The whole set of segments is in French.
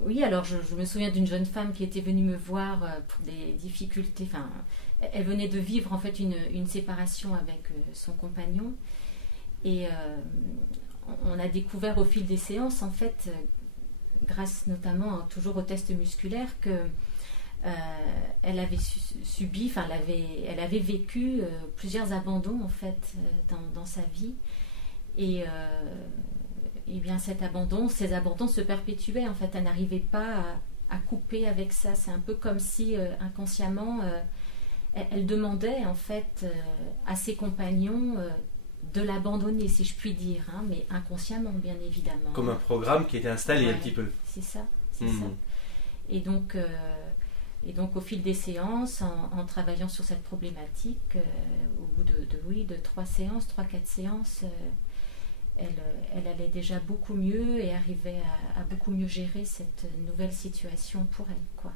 Oui, alors je me souviens d'une jeune femme qui était venue me voir pour des difficultés. Enfin, elle venait de vivre en fait une séparation avec son compagnon. Et on a découvert au fil des séances, en fait, grâce notamment toujours aux tests musculaires, que elle avait subi, enfin, elle avait vécu plusieurs abandons en fait dans sa vie. Et bien ces abandons se perpétuaient en fait. Elle n'arrivait pas à couper avec ça. C'est un peu comme si inconsciemment elle demandait en fait à ses compagnons de l'abandonner, si je puis dire, hein, mais inconsciemment bien évidemment. Comme un programme qui était installé un petit peu. C'est ça, c'est ça. Et donc au fil des séances, en travaillant sur cette problématique, au bout de 3-4 séances, elle allait déjà beaucoup mieux et arrivait à beaucoup mieux gérer cette nouvelle situation pour elle, quoi.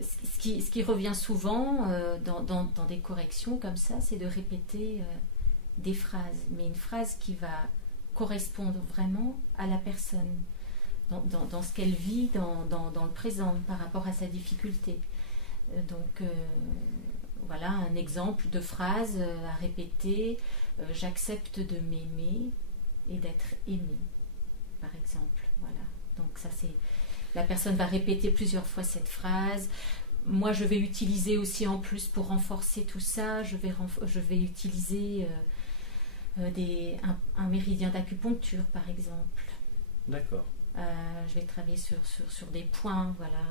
Ce qui revient souvent dans des corrections comme ça, c'est de répéter des phrases, mais une phrase qui va correspondre vraiment à la personne, dans ce qu'elle vit dans le présent par rapport à sa difficulté. Donc voilà un exemple de phrase à répéter. J'accepte de m'aimer et d'être aimée, par exemple. Voilà. Donc ça, c'est... La personne va répéter plusieurs fois cette phrase. Moi, je vais utiliser aussi en plus pour renforcer tout ça, je vais utiliser un méridien d'acupuncture, par exemple. D'accord. Je vais travailler sur des points, voilà,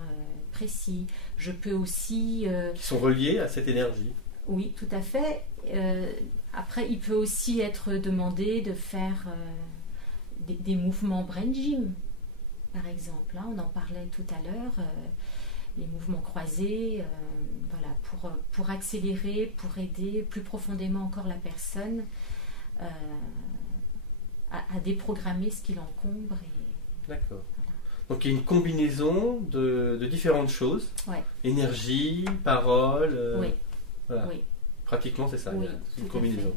précis. Je peux aussi... qui sont reliés à cette énergie. Oui, tout à fait. Après, il peut aussi être demandé de faire des mouvements brain gym, par exemple. Hein, on en parlait tout à l'heure. Les mouvements croisés, voilà, pour accélérer, pour aider plus profondément encore la personne à déprogrammer ce qui l'encombre. D'accord. Voilà. Donc il y a une combinaison de différentes choses. Ouais. Énergie, parole. Oui. Voilà. Oui. Pratiquement c'est ça, oui, une combinaison.